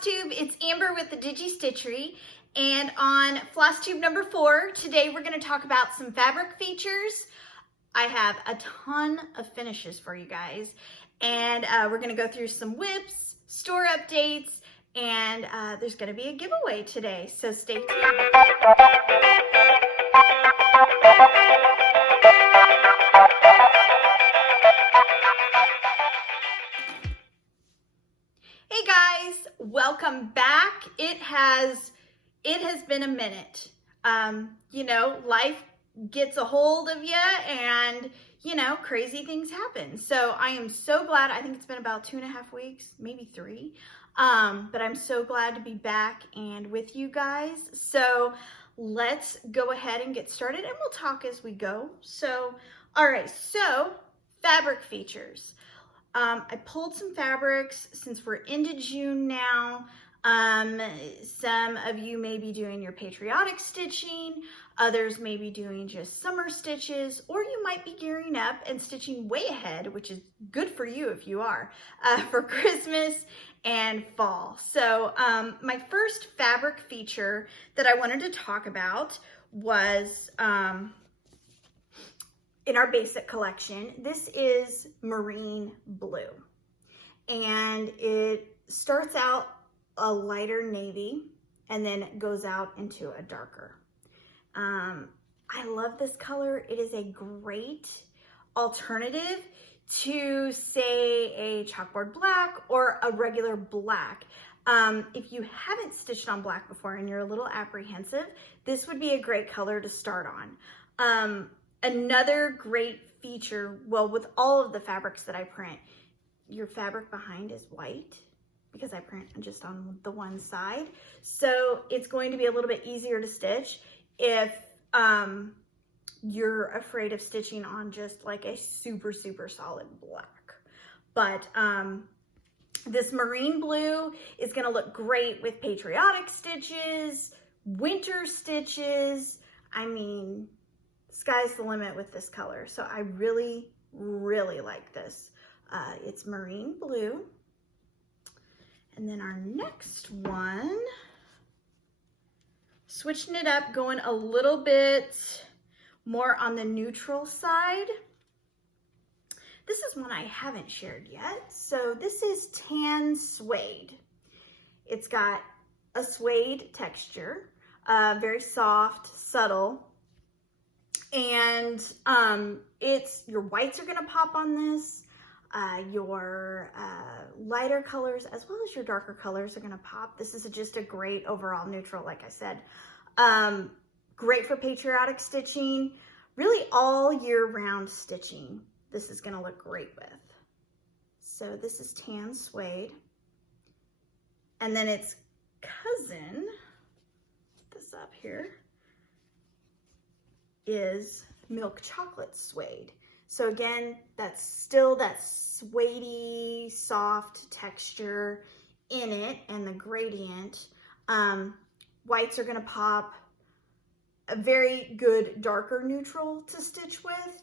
Flosstube, it's Amber with the Digi Stitchery, and on Flosstube number 4, today we're going to talk about some fabric features. I have a ton of finishes for you guys, and we're going to go through some whips, store updates, and there's going to be a giveaway today, so stay tuned. Hey guys, welcome back. It has been a minute. You know, life gets a hold of you and, you know, crazy things happen. So I am so glad. I think it's been about 2.5 weeks, maybe 3. But I'm so glad to be back and with you guys. So let's go ahead and get started and we'll talk as we go. So, all right, so fabric features. I pulled some fabrics since we're into June now. Some of you may be doing your Patriotic stitching, others may be doing just summer stitches, or you might be gearing up and stitching way ahead, which is good for you if you are, for Christmas and fall. So my first fabric feature that I wanted to talk about was in our basic collection. This is marine blue, and it starts out a lighter navy and then goes out into a darker. I love this color. It is a great alternative to, say, a chalkboard black or a regular black. If you haven't stitched on black before and you're a little apprehensive, this would be a great color to start on. Another great feature, well, with all of the fabrics that I print, your fabric behind is white because I print just on the one side. So it's going to be a little bit easier to stitch if you're afraid of stitching on just like a super, super solid black. But this marine blue is gonna look great with patriotic stitches, winter stitches. I mean, sky's the limit with this color. So I really, really like this. It's marine blue. And then our next one, switching it up, going a little bit more on the neutral side. This is one I haven't shared yet. So this is tan suede. It's got a suede texture, very soft, subtle. And your whites are gonna pop on this. Your lighter colors as well as your darker colors are gonna pop. This is just a great overall neutral, like I said. Great for patriotic stitching, really all year round stitching. This is gonna look great with. So this is tan suede. And then its cousin, put this up here, is milk chocolate suede. So again, that's still that suedey, soft texture in it and the gradient. Whites are gonna pop. A very good darker neutral to stitch with.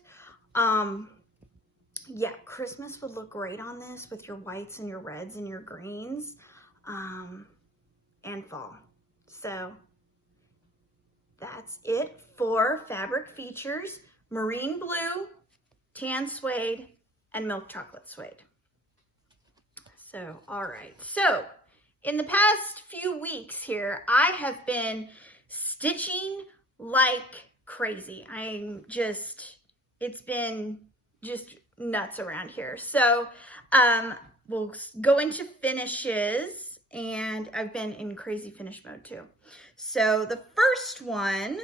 Yeah, Christmas would look great on this with your whites and your reds and your greens, and fall. So that's it for fabric features: marine blue, tan suede, and milk chocolate suede. So, all right. So, in the past few weeks here, I have been stitching like crazy. It's been just nuts around here. So, we'll go into finishes, and I've been in crazy finish mode too. So, the first one,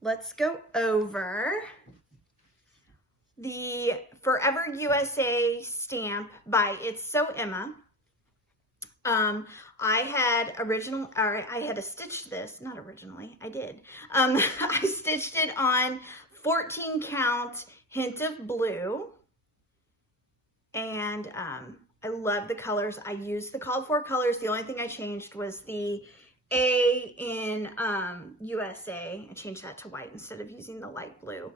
let's go over the Forever USA stamp by It's So Emma. I had stitched this, not originally, I did. I stitched it on 14 count Hint of Blue. And I love the colors. I used the called for colors. The only thing I changed was the A in USA. I changed that to white instead of using the light blue.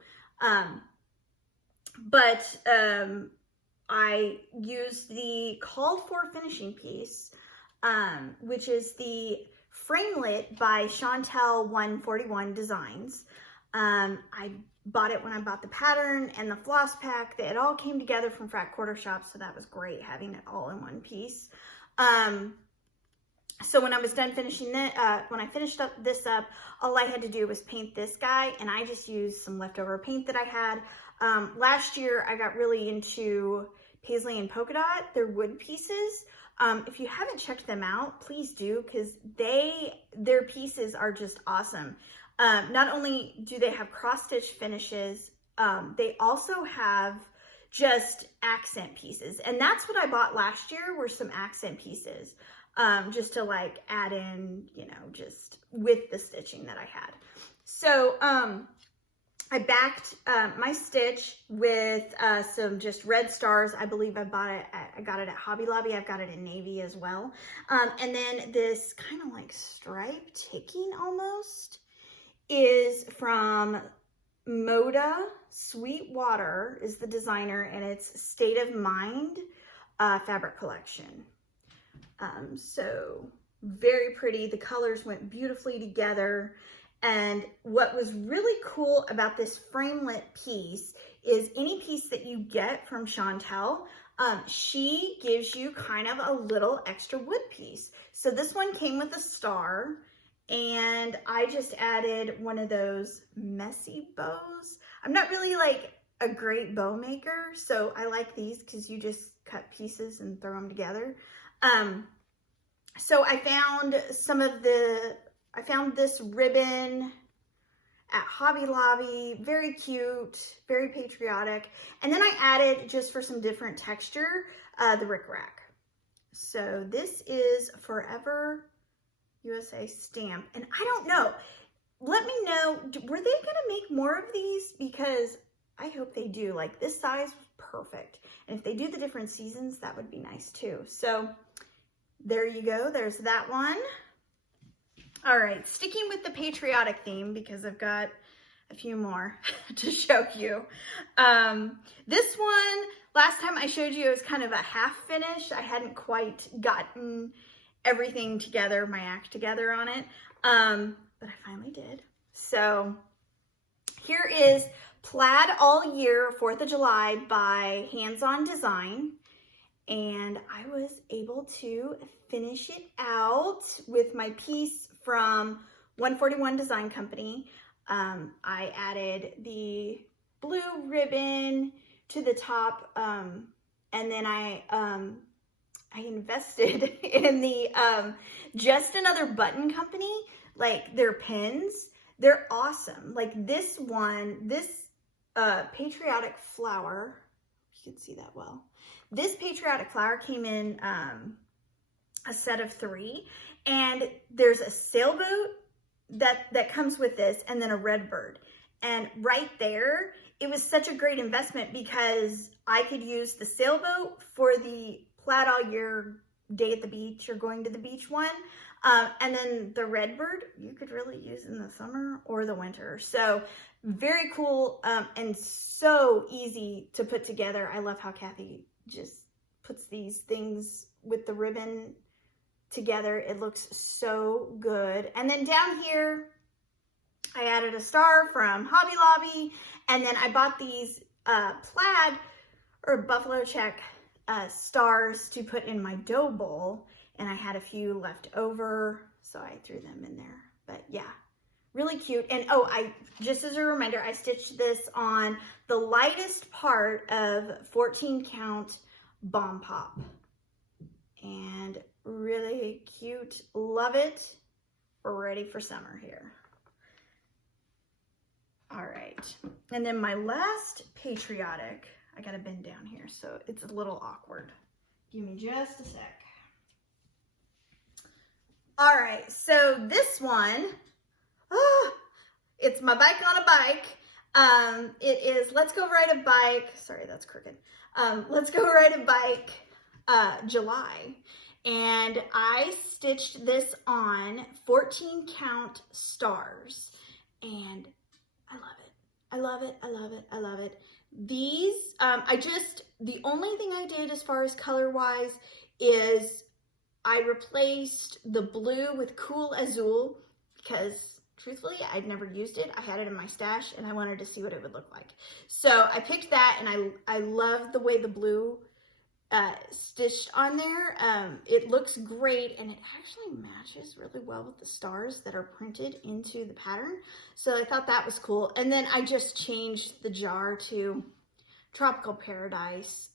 I used the called for finishing piece which is the framelit by Chantel 141 Designs. I bought it when I bought the pattern and the floss pack. It all came together from Frat Quarter Shop, so that was great having it all in one piece. So when I was done finishing that, when I finished this up, all I had to do was paint this guy, and I just used some leftover paint that I had. Last year, I got really into Paisley and Polka Dot. They're wood pieces. If you haven't checked them out, please do, because their pieces are just awesome. Not only do they have cross-stitch finishes, they also have just accent pieces. And that's what I bought last year, were some accent pieces, just to like add in, you know, just with the stitching that I had. So I backed my stitch with some just red stars. I believe I got it at Hobby Lobby. I've got it in navy as well. And then this kind of like stripe ticking almost is from Moda Sweetwater is the designer, and it's State of Mind fabric collection. So very pretty. The colors went beautifully together. And what was really cool about this framelit piece is any piece that you get from Chantel, she gives you kind of a little extra wood piece. So this one came with a star, and I just added one of those messy bows. I'm not really like a great bow maker, so I like these because you just cut pieces and throw them together. So I found I found this ribbon at Hobby Lobby, very cute, very patriotic. And then I added, just for some different texture, the rickrack. So this is Forever USA stamp. And I don't know, let me know, were they gonna make more of these? Because I hope they do. Like, this size was perfect. And if they do the different seasons, that would be nice too. So there you go, there's that one. All right, sticking with the patriotic theme, because I've got a few more to show you. This one, last time I showed you, it was kind of a half finish. I hadn't quite gotten everything together, my act together on it, but I finally did. So here is Plaid All Year 4th of July by Hands On Design. And I was able to finish it out with my piece from 141 Design Company. I added the blue ribbon to the top, and then I invested in the Just Another Button Company, like their pins. They're awesome. Like this one, this patriotic flower, you can see that well. This patriotic flower came in a set of 3, and there's a sailboat that comes with this, and then a red bird. And right there, it was such a great investment because I could use the sailboat for the Plaid All Year day at the beach or going to the beach one. And then the red bird, you could really use in the summer or the winter. So very cool, and so easy to put together. I love how Kathy just puts these things with the ribbon together. It looks so good. And then down here, I added a star from Hobby Lobby, and then I bought these plaid or buffalo check stars to put in my dough bowl, and I had a few left over, so I threw them in there. But yeah, really cute. And oh, just as a reminder, I stitched this on the lightest part of 14 count Bomb Pop, and really cute. Love it. We're ready for summer here. All right, and then my last patriotic, I gotta bend down here so it's a little awkward. Give me just a sec. All right, so this one, it's my bike on a bike. It is Let's Go Ride a Bike. Sorry, that's crooked. Let's Go Ride a Bike July. And I stitched this on 14 count stars, and I love it. I love it. I love it. I love it. These, the only thing I did as far as color wise is I replaced the blue with Cool Azul because truthfully, I'd never used it. I had it in my stash and I wanted to see what it would look like. So I picked that, and I love the way the blue stitched on there. It looks great, and it actually matches really well with the stars that are printed into the pattern. So I thought that was cool. And then I just changed the jar to Tropical Paradise,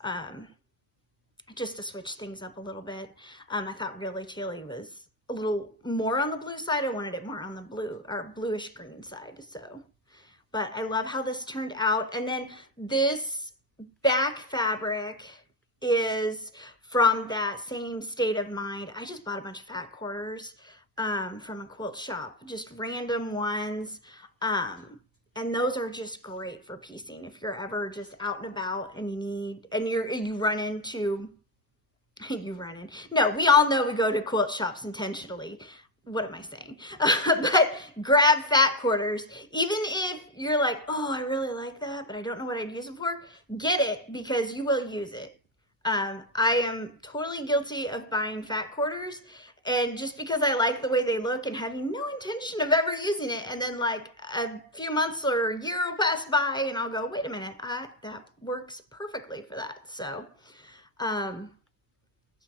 just to switch things up a little bit. I thought Really Chilly was a little more on the blue side. I wanted it more on the blue or bluish green side. So, but I love how this turned out. And then this back fabric is from that same State of Mind. I just bought a bunch of fat quarters from a quilt shop, just random ones. And those are just great for piecing. If you're ever just out and about and you run into, no, we all know we go to quilt shops intentionally. What am I saying? But grab fat quarters. Even if you're like, oh, I really like that, but I don't know what I'd use it for, get it because you will use it. I am totally guilty of buying fat quarters, and just because I like the way they look and having no intention of ever using it, and then like a few months or a year will pass by and I'll go, wait a minute, that works perfectly for that. So, you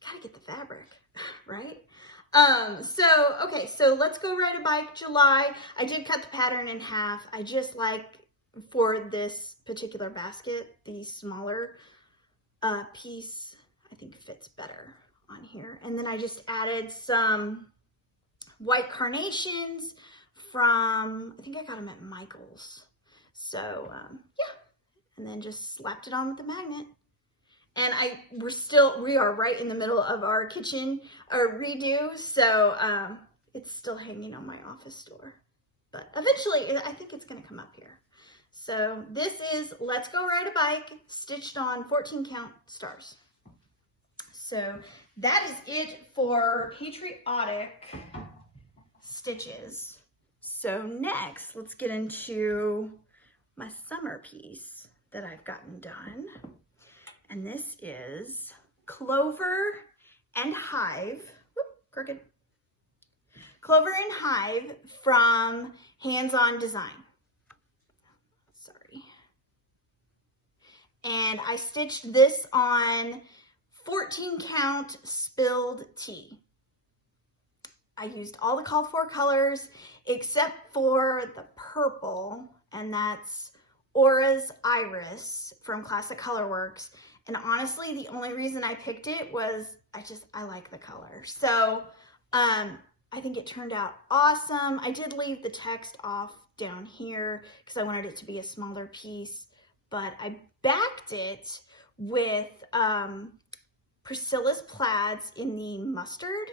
gotta get the fabric, right? Okay, so let's go ride a bike July. I did cut the pattern in half. I just like, for this particular basket, the smaller piece I think fits better on here. And then I just added some white carnations from, I think I got them at Michael's. So yeah, and then just slapped it on with the magnet. And we are right in the middle of our kitchen redo, so it's still hanging on my office door. But eventually, I think it's gonna come up here. So this is Let's Go Ride a Bike, stitched on 14 count stars. So that is it for Patriotic stitches. So next, let's get into my summer piece that I've gotten done. And this is Clover and Hive. Whoop, crooked. Clover and Hive from Hands On Design. Sorry. And I stitched this on 14 count spilled tea. I used all the called for colors except for the purple, and that's Aura's Iris from Classic Colorworks. And honestly, the only reason I picked it was I like the color. So I think it turned out awesome. I did leave the text off down here because I wanted it to be a smaller piece, but I backed it with Priscilla's plaids in the mustard.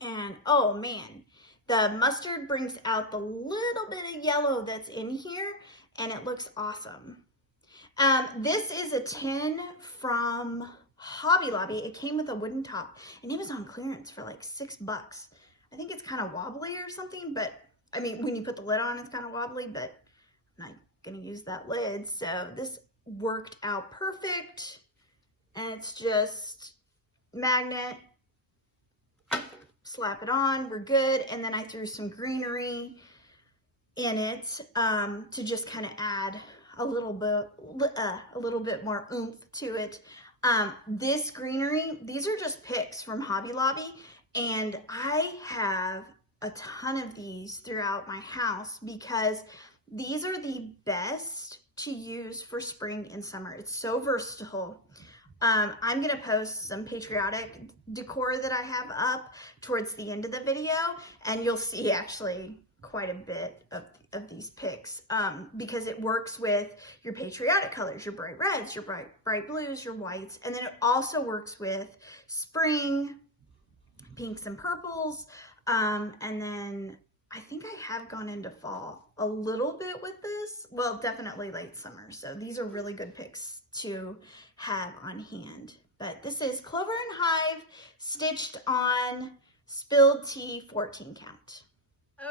And oh man, the mustard brings out the little bit of yellow that's in here, and it looks awesome. This is a tin from Hobby Lobby. It came with a wooden top, and it was on clearance for like $6. I think it's kind of wobbly or something, but I mean, when you put the lid on, it's kind of wobbly, but I'm not gonna use that lid. So this worked out perfect, and it's just magnet, slap it on, we're good. And then I threw some greenery in it to just kind of add a little bit more oomph to it. This greenery, these are just picks from Hobby Lobby, and I have a ton of these throughout my house because these are the best to use for spring and summer. It's so versatile. I'm gonna post some Patriotic decor that I have up towards the end of the video, and you'll see actually quite a bit of these picks because it works with your Patriotic colors, your bright reds, your bright blues, your whites, and then it also works with spring, pinks and purples, and then I think I have gone into fall a little bit with this. Well, definitely late summer. So these are really good picks to have on hand. But this is Clover and Hive stitched on spilled tea 14 count.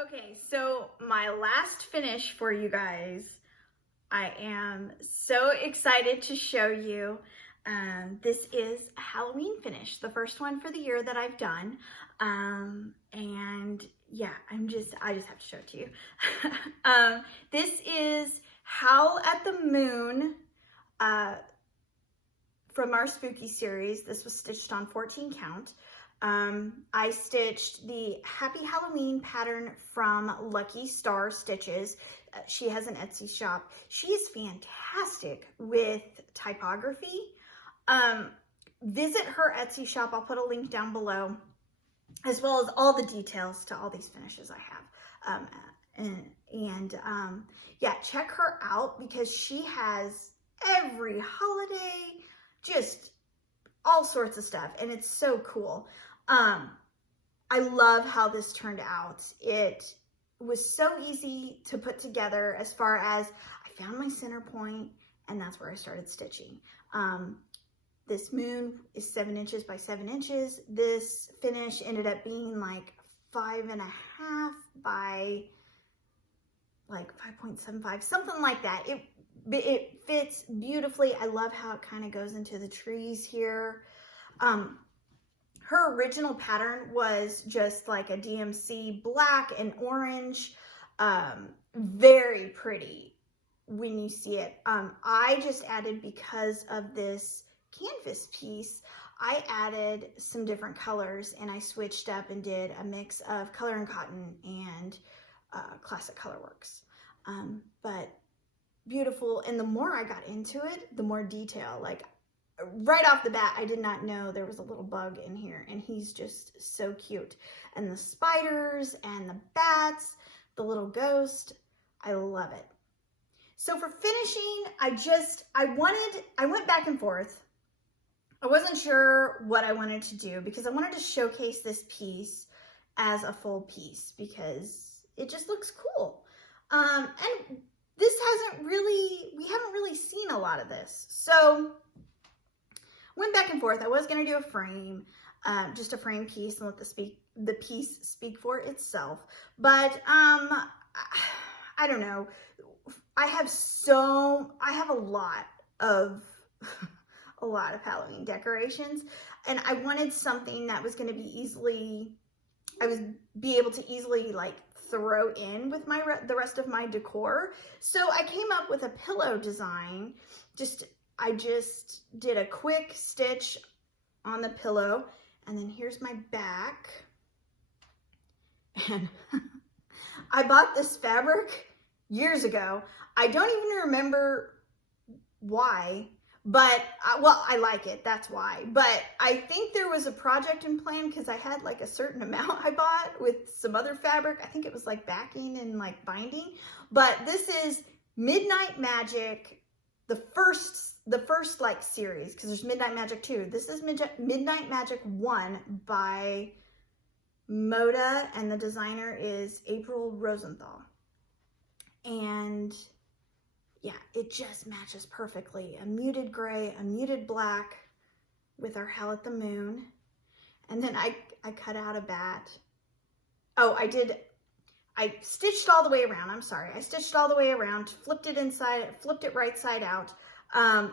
Okay, so my last finish for you guys. I am so excited to show you. This is a Halloween finish, the first one for the year that I've done. And yeah, I just have to show it to you. This is Howl at the Moon from our spooky series. This was stitched on 14 count. I stitched the Happy Halloween pattern from Lucky Star Stitches. She has an Etsy shop. She is fantastic with typography. Visit her Etsy shop. I'll put a link down below, as well as all the details to all these finishes I have. Yeah, check her out because she has every holiday, just all sorts of stuff, and it's so cool. I love how this turned out. It was so easy to put together as far as I found my center point, and that's where I started stitching. This moon is 7 inches by 7 inches. This finish ended up being like 5.5 by like 5.75, something like that. It fits beautifully. I love how it kind of goes into the trees here. Her original pattern was just like a DMC black and orange. Very pretty when you see it. I just added, because of this canvas piece, I added some different colors, and I switched up and did a mix of Color and Cotton and classic Colorworks. But beautiful, and the more I got into it, the more detail. Like right off the bat, I did not know there was a little bug in here, and he's just so cute. And the spiders and the bats, the little ghost, I love it. So for finishing, I went back and forth. I wasn't sure what I wanted to do because I wanted to showcase this piece as a full piece because it just looks cool. And this we haven't really seen a lot of this. So went back and forth. I was going to do a frame, just a frame piece, and let the piece speak for itself. But I don't know. I have a lot of Halloween decorations, and I wanted something that was going to be be able to easily like throw in with the rest of my decor. So I came up with a pillow design. I just did a quick stitch on the pillow, and then here's my back. And I bought this fabric years ago. I don't even remember why, but well, I like it, that's why. But I think there was a project in plan because I had like a certain amount I bought with some other fabric. I think it was like backing and like binding. But this is Midnight Magic, the first like series, because there's Midnight Magic 2. This is Midnight Magic 1 by Moda, and the designer is April Rosenthal. And yeah, it just matches perfectly. A muted gray, a muted black with our Howl at the Moon. And then I cut out a bat. Oh, I stitched all the way around. I'm sorry. I stitched all the way around, flipped it right side out,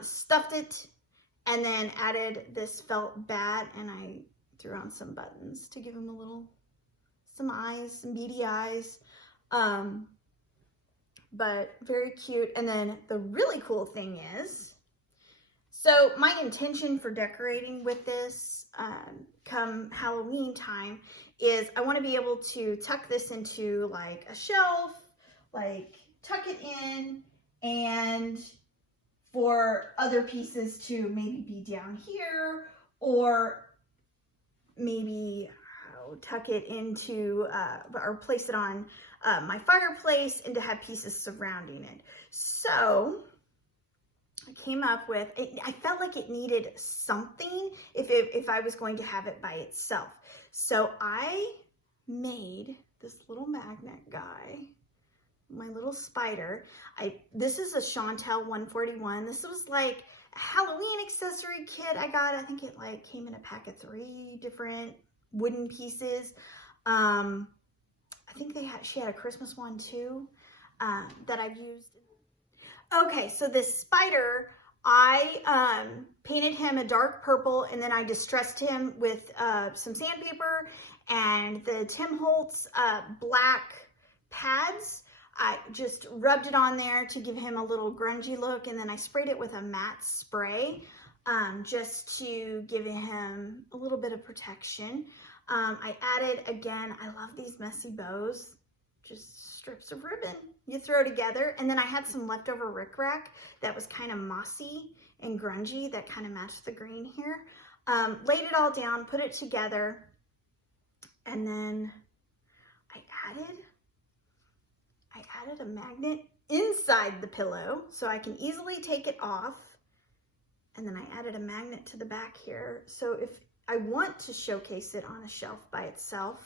stuffed it, and then added this felt bat, and I threw on some buttons to give him some eyes, some beady eyes. But very cute. And then the really cool thing is, so my intention for decorating with this come Halloween time is I want to be able to tuck this into like a shelf, like tuck it in, and for other pieces to maybe be down here, or maybe tuck it into or place it on my fireplace, and to have pieces surrounding it. So I came up with, I felt like it needed something if I was going to have it by itself. So I made this little magnet guy, my little spider. This is a Chantel 141. This was like a Halloween accessory kit I got. I think it like came in a pack of 3 different wooden pieces. I think she had a Christmas one too that I've used. Okay, so this spider, I painted him a dark purple, and then I distressed him with some sandpaper and the Tim Holtz black pads. I just rubbed it on there to give him a little grungy look, and then I sprayed it with a matte spray just to give him a little bit of protection. I added, again, I love these messy bows, just strips of ribbon you throw together. And then I had some leftover rickrack that was kind of mossy and grungy that kind of matched the green here. Laid it all down, put it together, and then I added a magnet inside the pillow so I can easily take it off. And then I added a magnet to the back here. So if I want to showcase it on a shelf by itself,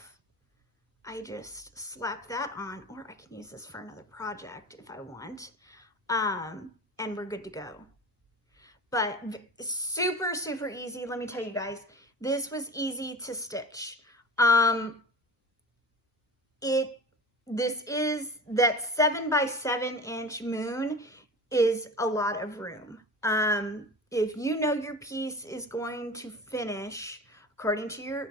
I just slap that on, or I can use this for another project if I want, and we're good to go. But super, super easy. Let me tell you guys, this was easy to stitch. This is that 7 by 7 inch moon is a lot of room. If you know your piece is going to finish according to your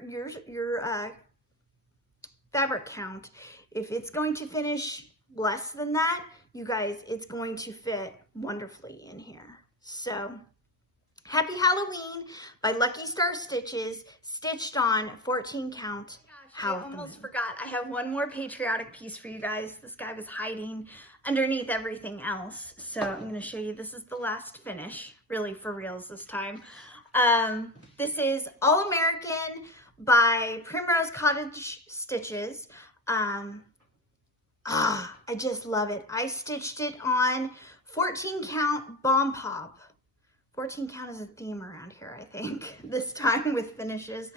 fabric count, if it's going to finish less than that, you guys, it's going to fit wonderfully in here. So, Happy Halloween by Lucky Star Stitches, stitched on 14 count. I almost forgot. I have one more patriotic piece for you guys. This guy was hiding underneath everything else. So I'm going to show you. This is the last finish, really for reals this time. This is All American by Primrose Cottage Stitches. I just love it. I stitched it on 14 count Bomb Pop. 14 count is a theme around here, I think, this time with finishes.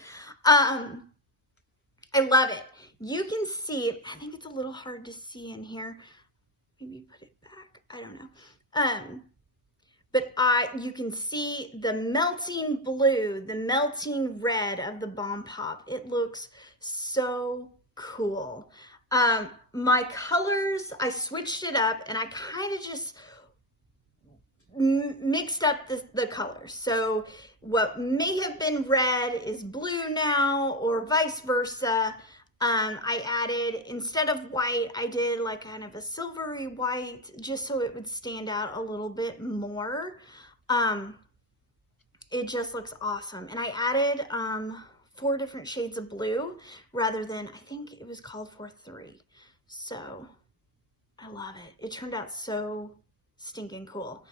I love it. You can see, I think it's a little hard to see in here. Maybe put it back, I don't know. But you can see the melting blue, the melting red of the Bomb Pop. It looks so cool. My colors, I switched it up, and I kind of just mixed up the colors. So what may have been red is blue now, or vice versa. I added, instead of white, I did like kind of a silvery white, just so it would stand out a little bit more. It just looks awesome. And I added 4 different shades of blue rather than, I think it was called for 3. So I love it. It turned out so stinking cool.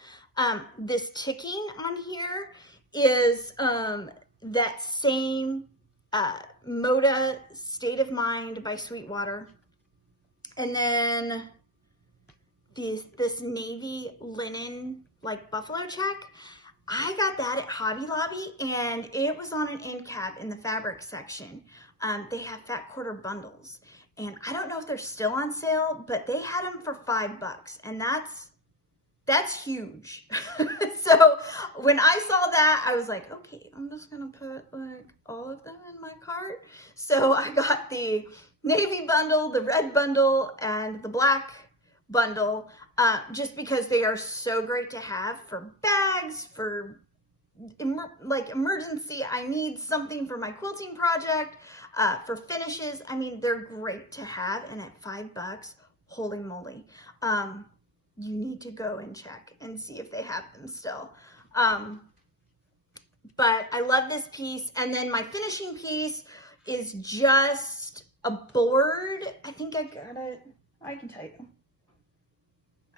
This ticking on here is that same Moda State of Mind by Sweetwater. And then this navy linen, like buffalo check, I got that at Hobby Lobby, and it was on an end cap in the fabric section. They have fat quarter bundles, and I don't know if they're still on sale, but they had them for $5, and that's huge. So when I saw that, I was like, okay, I'm just gonna put like all of them in my cart. So I got the navy bundle, the red bundle, and the black bundle, just because they are so great to have for bags, for like emergency, I need something for my quilting project, for finishes. I mean, they're great to have, and at $5, holy moly. You need to go and check and see if they have them still. But I love this piece. And then my finishing piece is just a board. I think I got it, I can tell you.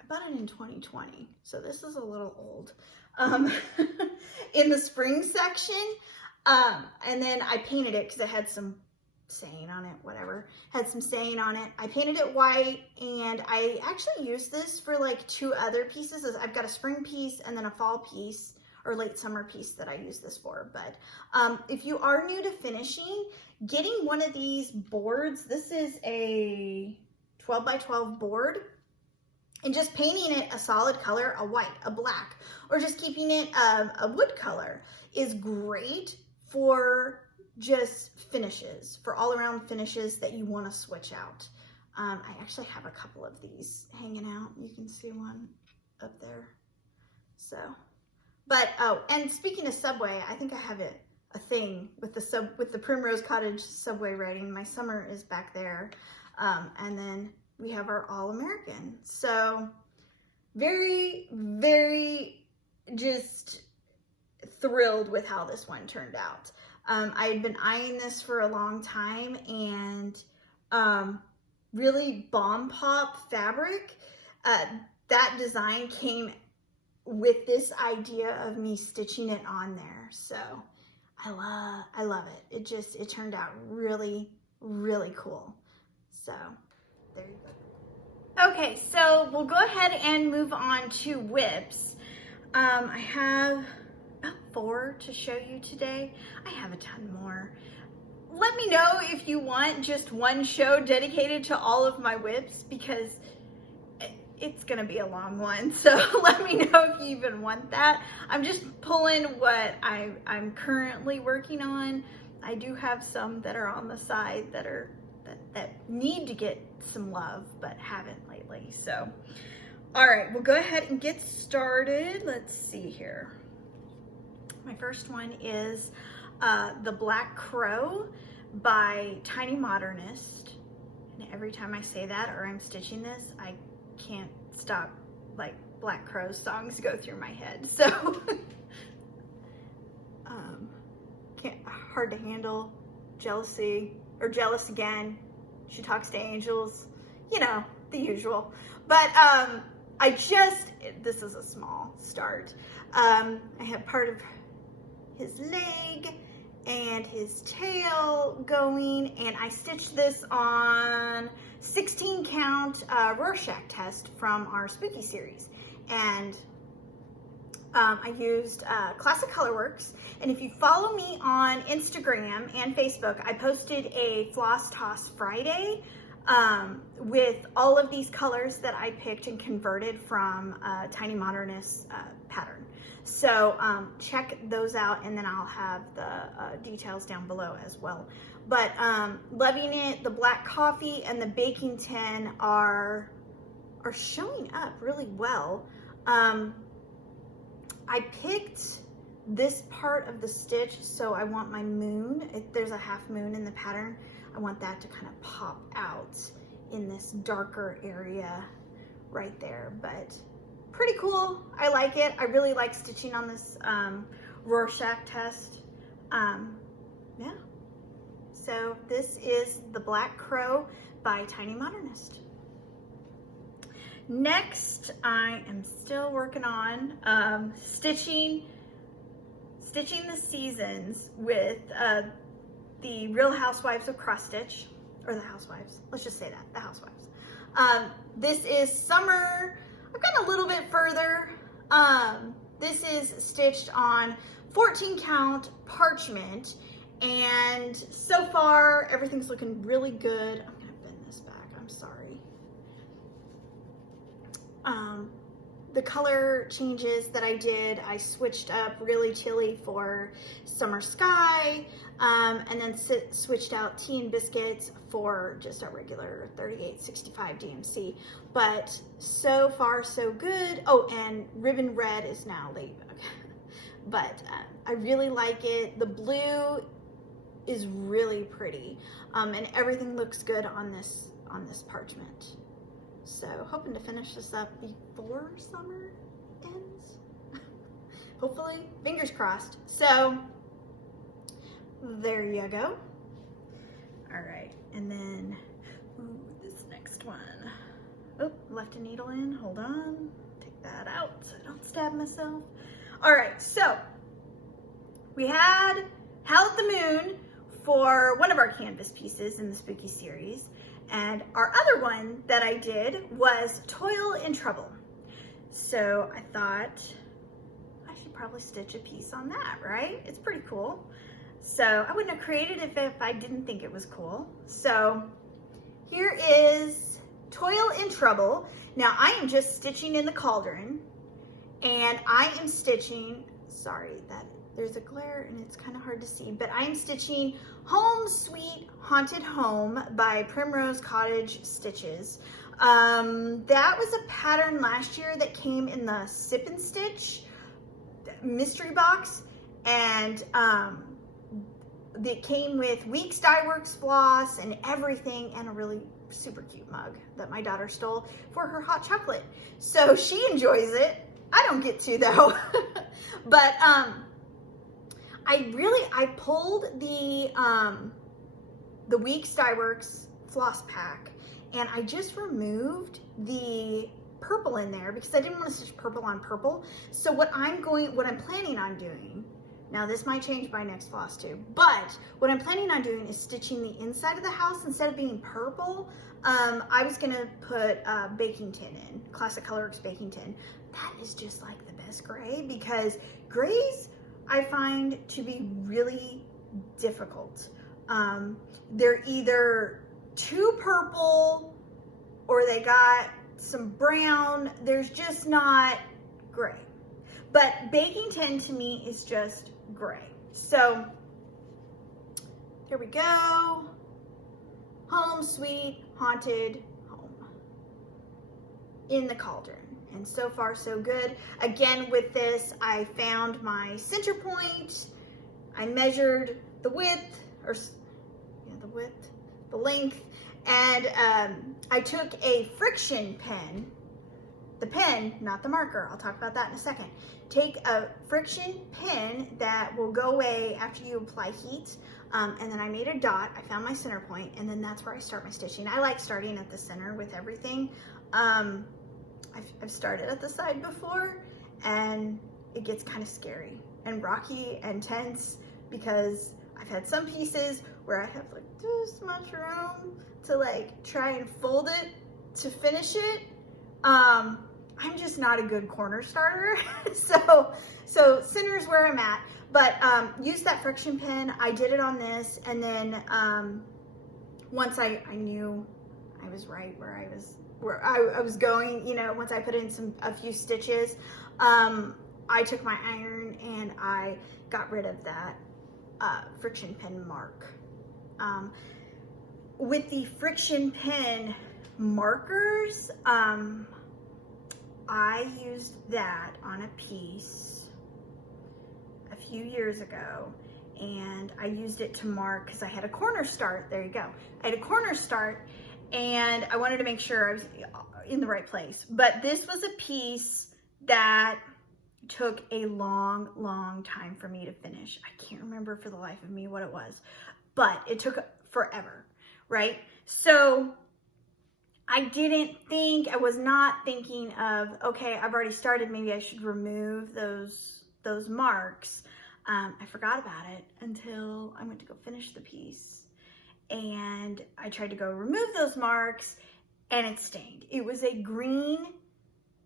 I bought it in 2020, so this is a little old. In the spring section. And then I painted it because it had some saying on it, whatever, had some saying on it. I painted it white, and I actually used this for like 2 other pieces. I've got a spring piece and then a fall piece, or late summer piece, that I use this for. But if you are new to finishing, getting one of these boards, this is a 12 by 12 board, and just painting it a solid color, a white, a black, or just keeping it a wood color, is great for just finishes, for all around finishes that you want to switch out. I actually have a couple of these hanging out. You can see one up there. So But, oh, and speaking of Subway, I think I have a thing with the Primrose Cottage Subway writing. My summer is back there. And then we have our All-American. So very, very just thrilled with how this one turned out. I had been eyeing this for a long time, and really bomb pop fabric. That design came with this idea of me stitching it on there. So I love it. It turned out really, really cool. So there you go. Okay, so we'll go ahead and move on to whips. I have about 4 to show you today. I have a ton more. Let me know if you want just one show dedicated to all of my whips, because it's gonna be a long one, so let me know if you even want that. I'm just pulling what I'm currently working on. I do have some that are on the side that need to get some love, but haven't lately. So, all right, we'll go ahead and get started. Let's see here. My first one is The Black Crow by Tiny Modernist. And every time I say that or I'm stitching this, I can't stop, like, Black Crowes songs go through my head. So hard to handle, jealousy, or jealous again, she talks to angels, you know, the usual. But this is a small start. I have part of his leg and his tail going, and I stitched this on 16 count Rorschach test from our spooky series. And I used Classic Colorworks, and if you follow me on Instagram and Facebook, I posted a Floss Toss Friday with all of these colors that I picked and converted from Tiny Modernist pattern. So check those out, and then I'll have the details down below as well. But loving it. The black coffee and the baking tin are showing up really well. I picked this part of the stitch, so I want my moon. There's a half moon in the pattern. I want that to kind of pop out in this darker area right there, but pretty cool. I like it. I really like stitching on this Rorschach test. Yeah. So this is The Black Crow by Tiny Modernist. Next, I am still working on stitching the seasons with the Real Housewives of Cross Stitch, or the Housewives. Let's just say that, the Housewives. This is summer. I've gone a little bit further. This is stitched on 14 count parchment, and so far everything's looking really good. I'm gonna bend this back, I'm sorry. The color changes that I did, I switched up Really Chilly for Summer Sky, and then switched out Tea and Biscuits for just a regular 3865 DMC. But so far so good. Oh, and Ribbon Red is now Ladybug. But I really like it. The blue is really pretty, and everything looks good on this parchment. So hoping to finish this up before summer ends. Hopefully, fingers crossed. So there you go. All right, and then this next one. Oh, left a needle in, hold on. Take that out so I don't stab myself. All right, so we had Howl at the Moon for one of our canvas pieces in the Spooky series. And our other one that I did was Toil in Trouble. So I thought I should probably stitch a piece on that, right? It's pretty cool. So I wouldn't have created it if I didn't think it was cool. So here is Toil in Trouble. Now I am just stitching in the cauldron, and I am stitching, sorry that there's a glare and it's kind of hard to see, but I'm stitching Home Sweet Haunted Home by Primrose Cottage Stitches. That was a pattern last year that came in the Sip and Stitch mystery box, and it came with Weeks Dye Works floss and everything, and a really super cute mug that my daughter stole for her hot chocolate. So she enjoys it. I don't get to though. But I pulled the Weeks Dye Works floss pack, and I just removed the purple in there because I didn't want to stitch purple on purple. So what I'm planning on doing, now this might change by next Flosstube, but what I'm planning on doing is stitching the inside of the house. Instead of being purple, I was gonna put baking tin in, classic Colorworks baking tin. That is just like the best gray, because grays I find to be really difficult. They're either too purple or they got some brown. There's just not gray. But baking tin to me is just gray. So here we go. Home, sweet, haunted home in the cauldron. And so far so good. Again, with this, I found my center point. I measured the width, the length, and I took a friction pen, the pen, not the marker. I'll talk about that in a second. Take a friction pen that will go away after you apply heat, and then I made a dot. I found my center point, and then that's where I start my stitching. I like starting at the center with everything. I've started at the side before, and it gets kind of scary and rocky and tense, because I've had some pieces where I have like this much room to like try and fold it to finish it. I'm just not a good corner starter. so center is where I'm at, but use that friction pen. I did it on this, and then once I knew I was right where I was going, you know, once I put in a few stitches, I took my iron and I got rid of that friction pen mark. With the friction pen markers, I used that on a piece a few years ago, and I used it to mark because I had a corner start. There you go. I had a corner start, and I wanted to make sure I was in the right place. But this was a piece that took a long, long time for me to finish. I can't remember for the life of me what it was, but it took forever, right? So I was not thinking of, okay, I've already started, maybe I should remove those marks. I forgot about it until I went to go finish the piece, and I tried to go remove those marks, and it stained. It was a green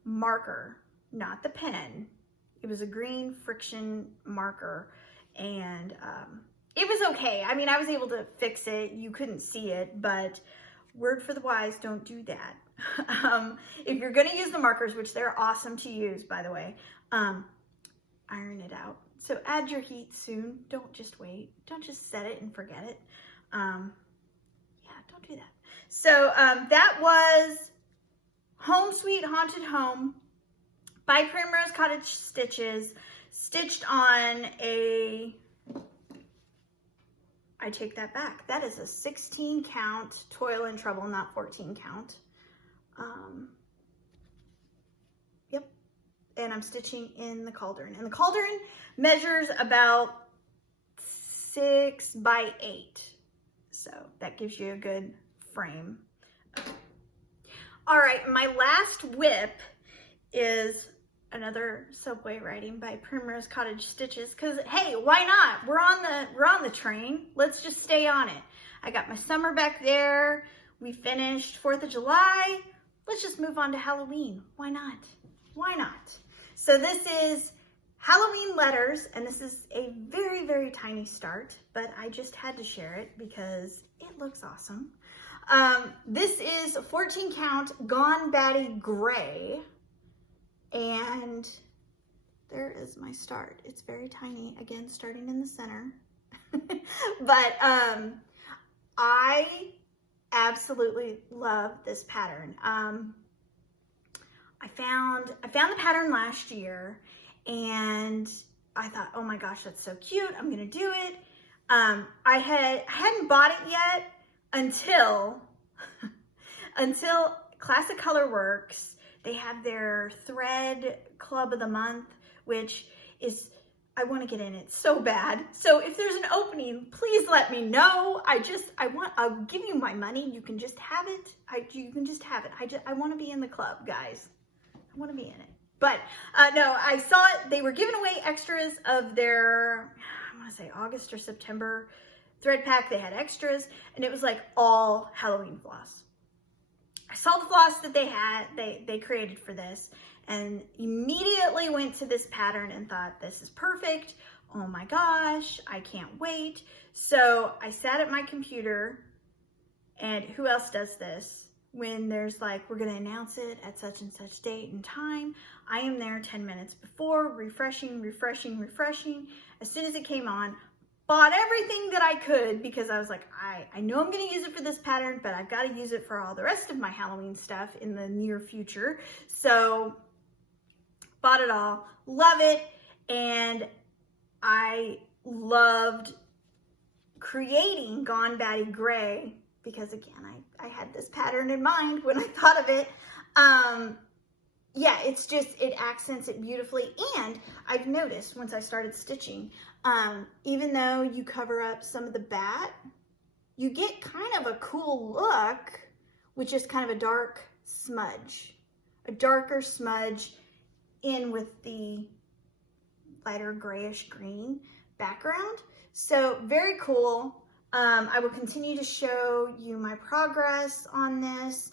marker, not the pen. It was a green friction marker, and it was okay. I mean, I was able to fix it. You couldn't see it, but word for the wise, don't do that. If you're gonna use the markers, which they're awesome to use, by the way, iron it out. So add your heat soon. Don't just wait. Don't just set it and forget it. Yeah, don't do that. So that was Home Sweet Haunted Home by Primrose Cottage Stitches, stitched on I take that back. That is a 16 count Toil and Trouble, not 14 count. Yep. And I'm stitching in the cauldron. And the cauldron measures about 6 by 8. So that gives you a good frame. Okay. All right, my last whip is another subway riding by Primrose Cottage Stitches, because hey, why not? We're on the train. Let's just stay on it. I got my summer back there. We finished 4th of July. Let's just move on to Halloween. Why not? Why not? So this is Halloween letters, and this is a very, very tiny start, but I just had to share it because it looks awesome. This is 14 count Gone Batty Gray. And there is my start. It's very tiny, again, starting in the center. But I absolutely love this pattern. I found the pattern last year, and I thought, oh my gosh, that's so cute. I'm gonna do it. I hadn't bought it yet until Classic Colorworks. They have their thread club of the month, which is, I want to get in it so bad. So if there's an opening, please let me know. I'll give you my money. You can just have it. You can just have it. I want to be in the club, guys. I want to be in it. But no, I saw it. They were giving away extras of their, I want to say August or September thread pack. They had extras, and it was like all Halloween floss. I saw the floss that they created for this, and immediately went to this pattern and thought, this is perfect. Oh my gosh, I can't wait. So I sat at my computer, and who else does this? When there's like, we're gonna announce it at such and such date and time, I am there 10 minutes before, refreshing. As soon as it came on, bought everything that I could, because I was like, I know I'm gonna use it for this pattern, but I've gotta use it for all the rest of my Halloween stuff in the near future. So bought it all, love it, and I loved creating Gone Batty Gray, because again, I had this pattern in mind when I thought of it. Yeah, it's just, it accents it beautifully. And I've noticed once I started stitching, even though you cover up some of the bat, you get kind of a cool look with just kind of a dark smudge, a darker smudge in with the lighter grayish green background. So very cool. I will continue to show you my progress on this.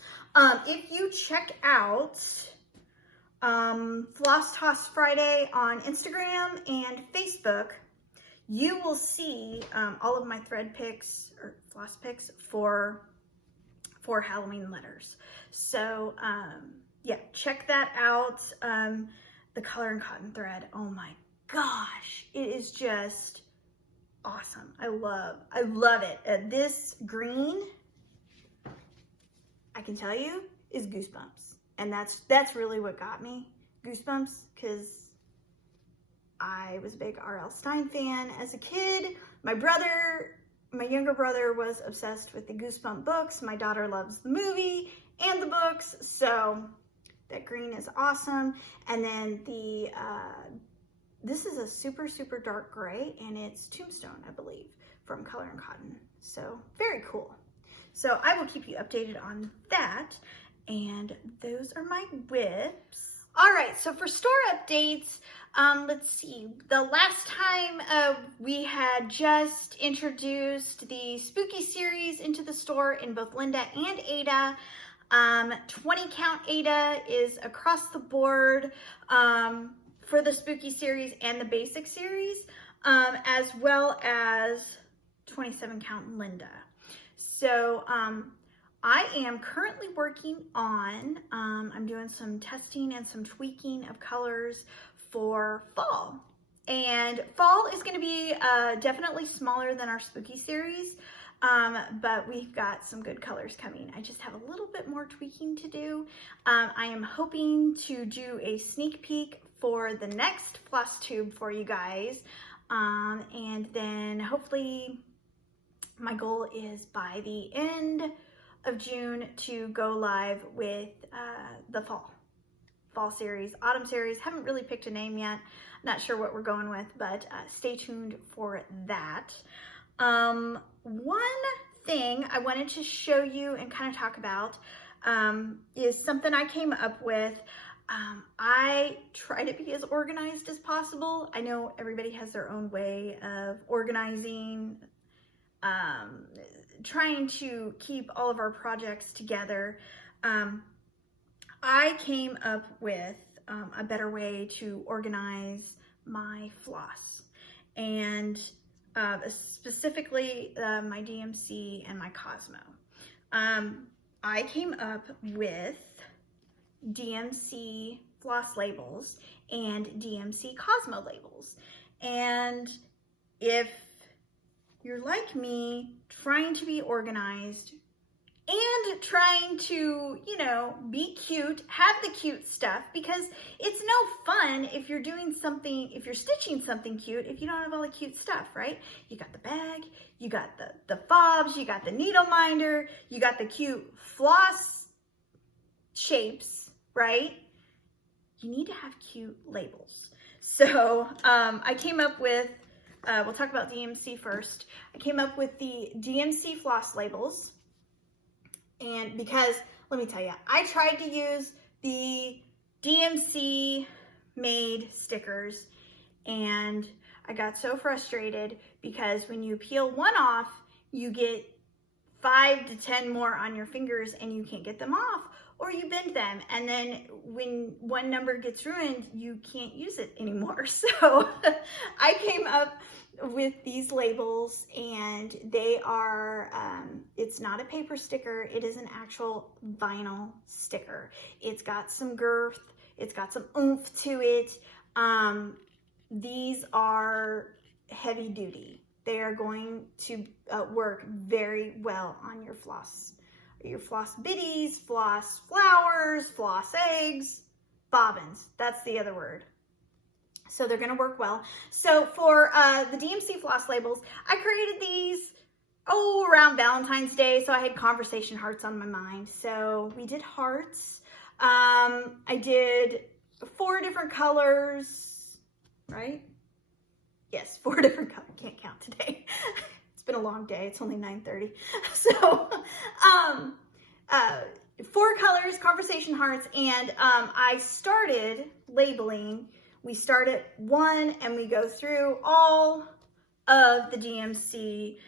If you check out Floss Toss Friday on Instagram and Facebook, you will see all of my thread picks or floss picks for Halloween letters. So yeah, check that out. The color and cotton thread, oh my gosh, it is just awesome. I love it. This green, I can tell you, is Goosebumps. And that's really what got me Goosebumps, because I was a big R.L. Stine fan as a kid. My younger brother was obsessed with the Goosebump books. My daughter loves the movie and the books, so that green is awesome. And then this is a super, super dark gray, and it's Tombstone, I believe, from Color and Cotton. So very cool. So I will keep you updated on that. And those are my whips. All right, so for store updates, let's see. The last time we had just introduced the Spooky series into the store in both Linda and Ada. 20 count Ada is across the board for the Spooky series and the Basic series, as well as 27 count Linda. So I am currently working on, I'm doing some testing and some tweaking of colors for fall. And fall is going to be definitely smaller than our Spooky series, but we've got some good colors coming. I just have a little bit more tweaking to do. I am hoping to do a sneak peek for the next Flosstube for you guys, and then hopefully my goal is by the end of June to go live with the fall series, autumn series. Haven't really picked a name yet. Not sure what we're going with, but stay tuned for that. One thing I wanted to show you and kind of talk about is something I came up with. I try to be as organized as possible. I know everybody has their own way of organizing, trying to keep all of our projects together. I came up with a better way to organize my floss, and specifically my DMC and my Cosmo. I came up with DMC floss labels and DMC Cosmo labels. And if you're like me, trying to be organized, and trying to, you know, be cute, have the cute stuff, because it's no fun if you're doing something, if you're stitching something cute, if you don't have all the cute stuff, right? You got the bag, you got the fobs, you got the needle minder, you got the cute floss shapes, right? You need to have cute labels. So I came up with, we'll talk about DMC first. I came up with the DMC floss labels. And because, let me tell you, I tried to use the DMC made stickers and I got so frustrated because when you peel one off, you get 5 to 10 more on your fingers and you can't get them off, or you bend them. And then when one number gets ruined, you can't use it anymore. So I came up with these labels, and they are, it's not a paper sticker, it is an actual vinyl sticker. It's got some girth, it's got some oomph to it. These are heavy duty. They are going to work very well on your floss biddies, floss flowers, floss eggs, bobbins. That's the other word. So they're gonna work well. So for the DMC floss labels, I created these, around Valentine's Day. So I had conversation hearts on my mind. So we did hearts. I did 4 different colors, right? Yes, 4 different colors. Can't count today. It's been a long day. It's only 9:30. So 4 colors, conversation hearts, and I started labeling. We start at 1 and we go through all of the DMC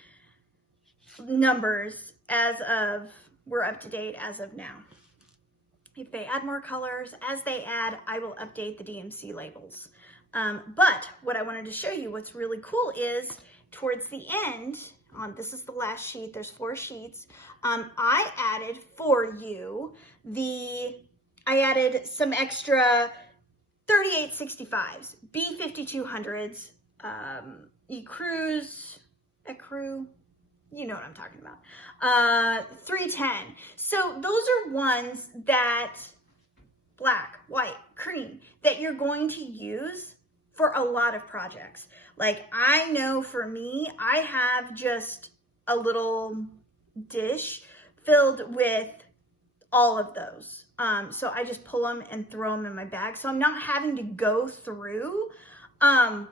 numbers as of, we're up to date as of now. If they add more colors, as they add, I will update the DMC labels. But what I wanted to show you, what's really cool is towards the end, this is the last sheet, there's 4 sheets. I added for you I added some extra 3865s, B5200s, ecru, you know what I'm talking about, 310. So those are ones that, black, white, cream, that you're going to use for a lot of projects. Like I know for me, I have just a little dish filled with all of those. So I just pull them and throw them in my bag. So I'm not having to go through all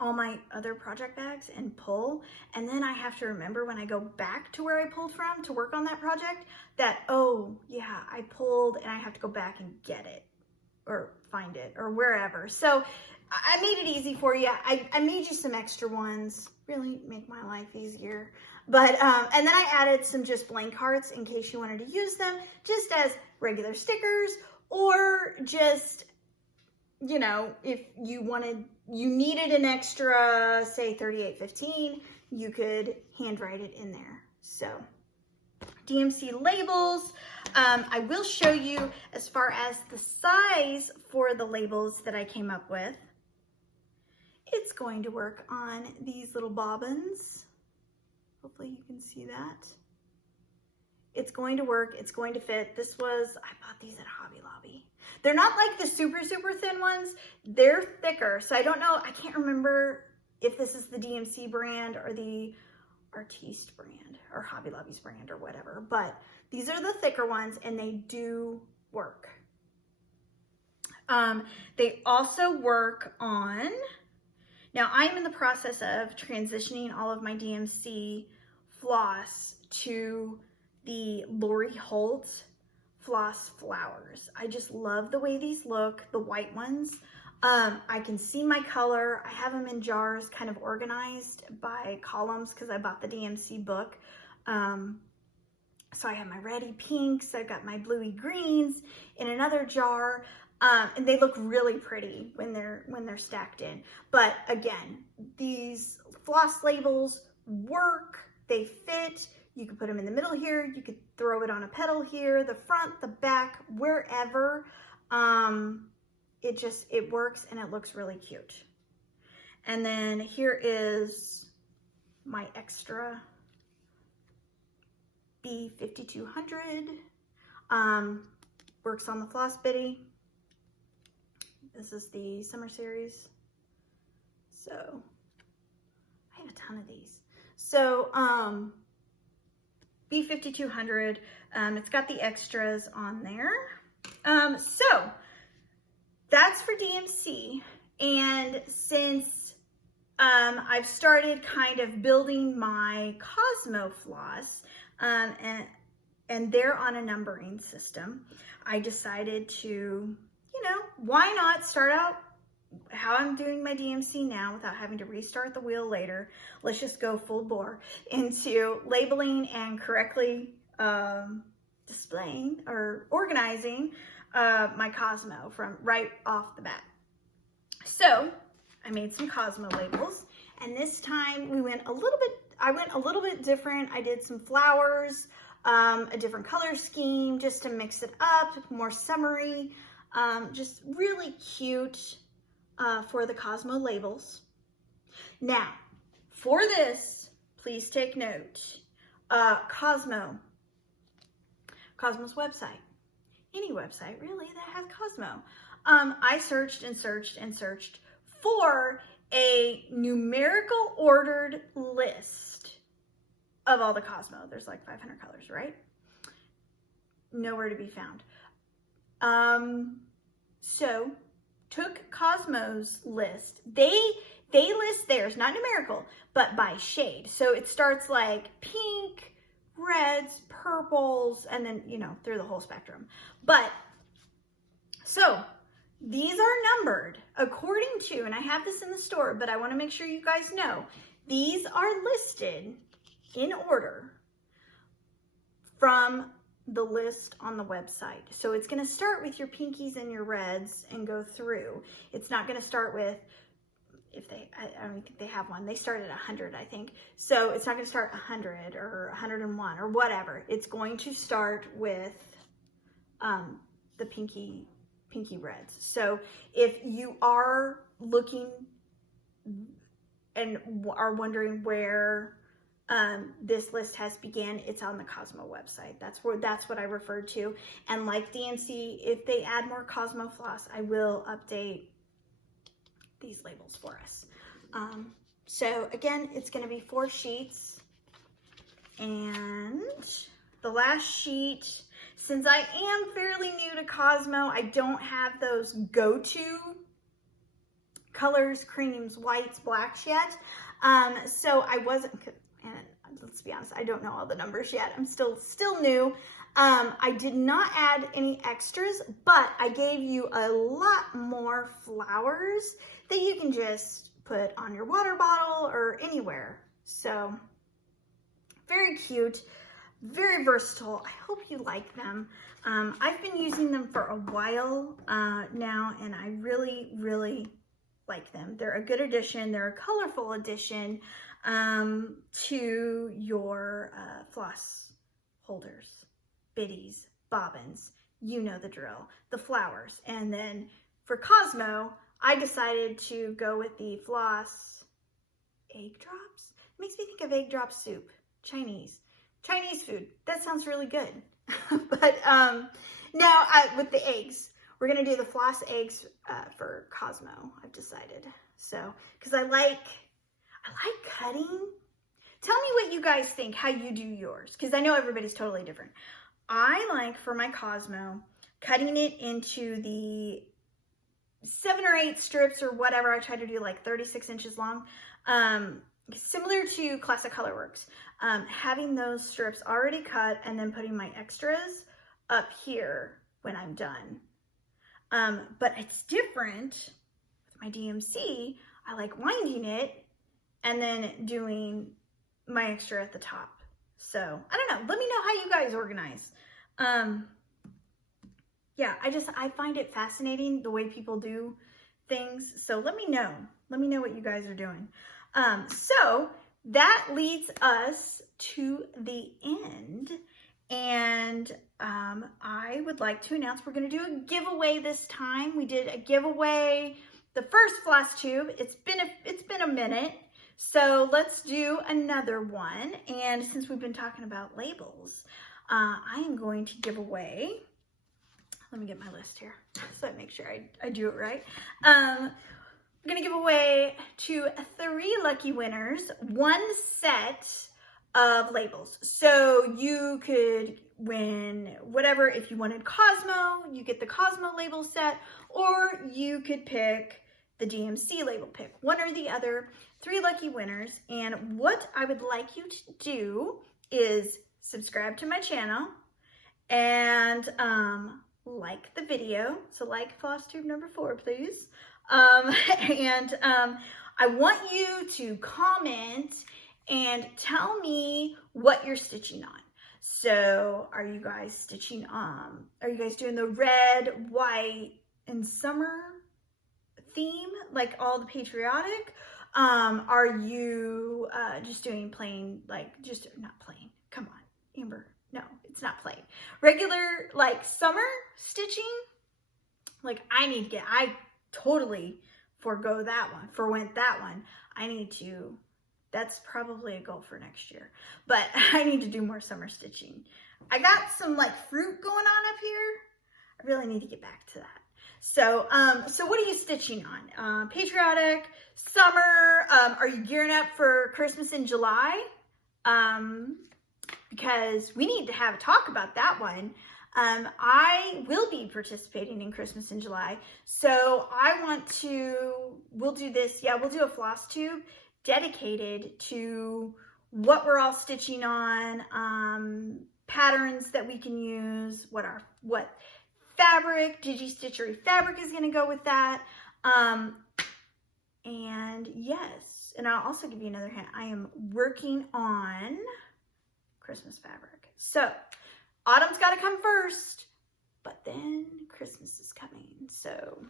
my other project bags and pull. And then I have to remember when I go back to where I pulled from to work on that project that, oh yeah, I pulled and I have to go back and get it or find it or wherever. So I made it easy for you. I made you some extra ones, really make my life easier. But, and then I added some just blank hearts in case you wanted to use them just as regular stickers, or just, you know, if you needed an extra, say 3815, you could handwrite it in there. So DMC labels, I will show you as far as the size for the labels that I came up with. It's going to work on these little bobbins. Hopefully you can see that. It's going to work, it's going to fit. I bought these at Hobby Lobby. They're not like the super, super thin ones. They're thicker. So I don't know, I can't remember if this is the DMC brand or the Artiste brand or Hobby Lobby's brand or whatever, but these are the thicker ones and they do work. They also work on, now I'm in the process of transitioning all of my DMC floss to the Lori Holt floss flowers. I just love the way these look, the white ones. I can see my color. I have them in jars kind of organized by columns because I bought the DMC book. So I have my reddy pinks, I've got my bluey greens in another jar. And they look really pretty when they're stacked in. But again, these floss labels work, they fit. You could put them in the middle here, you could throw it on a petal here, the front, the back, wherever. It works and it looks really cute. And then here is my extra B5200. Works on the Floss Biddy. This is the summer series. So I have a ton of these. So B5200, it's got the extras on there. So that's for DMC. And since I've started kind of building my Cosmo floss, and they're on a numbering system, I decided to, you know, why not start out how I'm doing my DMC now without having to restart the wheel later. Let's just go full bore into labeling and correctly displaying or organizing my Cosmo from right off the bat. So I made some Cosmo labels, and this time I went a little bit different. I did some flowers, a different color scheme just to mix it up, more summery, just really cute for the Cosmo labels. Now, for this, please take note, Cosmo's website, any website really that has Cosmo. I searched and searched and searched for a numerical ordered list of all the Cosmo. There's like 500 colors, right? Nowhere to be found. So took Cosmo's list. They list theirs, not numerical, but by shade. So it starts like pink, reds, purples, and then, you know, through the whole spectrum. But so these are numbered according to, and I have this in the store, but I want to make sure you guys know, these are listed in order from the list on the website. So it's going to start with your pinkies and your reds and go through. It's not going to start with, I don't think they have one. They start at 100, I think. So it's not going to start 100 or 101 or whatever. It's going to start with the pinky reds. So if you are looking and are wondering where this list has began, it's on the Cosmo website. That's what I referred to. And like DMC, if they add more Cosmo floss, I will update these labels for us. So again, it's going to be 4 sheets, and the last sheet, since I am fairly new to Cosmo, I don't have those go-to colors, creams, whites, blacks yet. So I wasn't, and let's be honest, I don't know all the numbers yet. I'm still new. I did not add any extras, but I gave you a lot more flowers that you can just put on your water bottle or anywhere. So very cute, very versatile. I hope you like them. I've been using them for a while now, and I really, really like them. They're a good addition. They're a colorful addition to your floss holders, biddies, bobbins. You know the drill, the flowers. And then for Cosmo, I decided to go with the Floss egg drops. It makes me think of egg drop soup, Chinese food. That sounds really good. But now with the eggs, we're gonna do the Floss eggs for Cosmo, I've decided. So, because I like cutting. Tell me what you guys think, how you do yours, because I know everybody's totally different. I like, for my Cosmo, cutting it into the 7 or 8 strips or whatever. I try to do like 36 inches long, similar to Classic Colorworks. Having those strips already cut and then putting my extras up here when I'm done. But it's different with my DMC. I like winding it and then doing my extra at the top. So I don't know, let me know how you guys organize. Yeah, I find it fascinating the way people do things. So let me know what you guys are doing. So that leads us to the end. And I would like to announce we're going to do a giveaway this time. We did a giveaway, the first Flosstube. It's been a minute. So let's do another one. And since we've been talking about labels, I am going to give away, let me get my list here so I make sure I do it right. I'm going to give away to 3 lucky winners 1 set of labels. So you could win whatever. If you wanted Cosmo, you get the Cosmo label set, or you could pick the DMC label. Pick one or the other. 3 lucky winners. And what I would like you to do is subscribe to my channel and like the video. So like Flosstube number 4, please. I want you to comment and tell me what you're stitching on. So are you guys stitching are you guys doing the red, white, and summer theme like all the Patriotic? Are you just doing plain, like just not plain? Come on, Amber. No, it's not plain. Regular like summer stitching? Like I totally forwent that one. I need to, that's probably a goal for next year, but I need to do more summer stitching. I got some like fruit going on up here. I really need to get back to that. So, so what are you stitching on? Patriotic, summer, are you gearing up for Christmas in July? Because we need to have a talk about that one. I will be participating in Christmas in July. So we'll do this. Yeah, we'll do a Flosstube dedicated to what we're all stitching on, patterns that we can use, what fabric, Digi Stitchery fabric is going to go with that. And yes, and I'll also give you another hint. I am working on Christmas fabric. So autumn's got to come first, but then Christmas is coming. So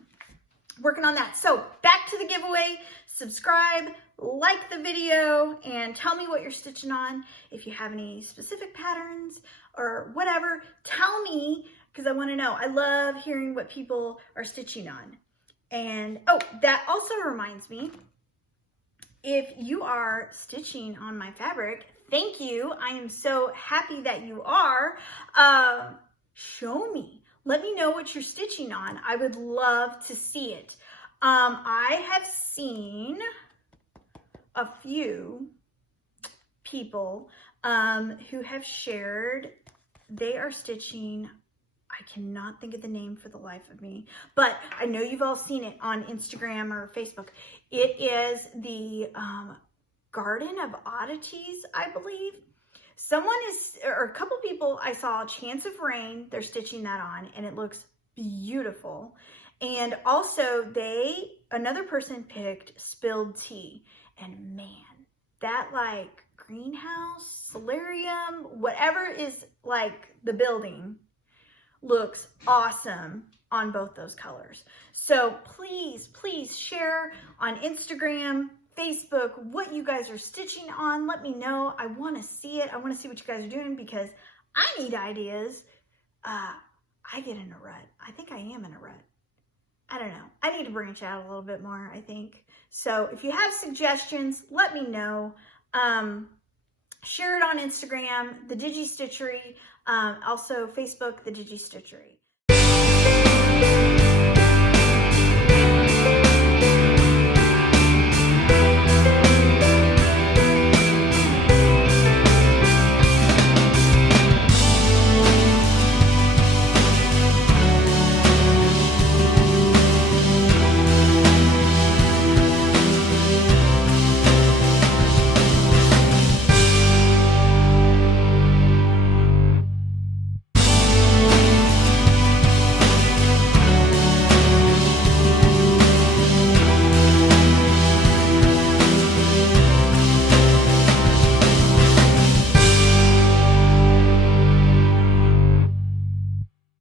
working on that. So back to the giveaway. Subscribe, like the video, and tell me what you're stitching on. If you have any specific patterns or whatever, tell me, because I want to know. I love hearing what people are stitching on. And oh, that also reminds me, if you are stitching on my fabric, thank you. I am so happy that you are. Show me. Let me know what you're stitching on. I would love to see it. I have seen a few people who have shared they are stitching, I cannot think of the name for the life of me, but I know you've all seen it on Instagram or Facebook. It is the Garden of Oddities, I believe. A couple people I saw, Chance of Rain, they're stitching that on, and it looks beautiful. And also another person picked Spilled Tea, and man, that like greenhouse, solarium, whatever is like the building, looks awesome on both those colors. So please, please share on Instagram, Facebook, what you guys are stitching on. Let me know. I want to see it. I want to see what you guys are doing because I need ideas. I get in a rut. I think I am in a rut. I don't know. I need to branch out a little bit more, I think. So if you have suggestions, let me know. Share it on Instagram, the Digi Stitchery, also Facebook, the Digi Stitchery.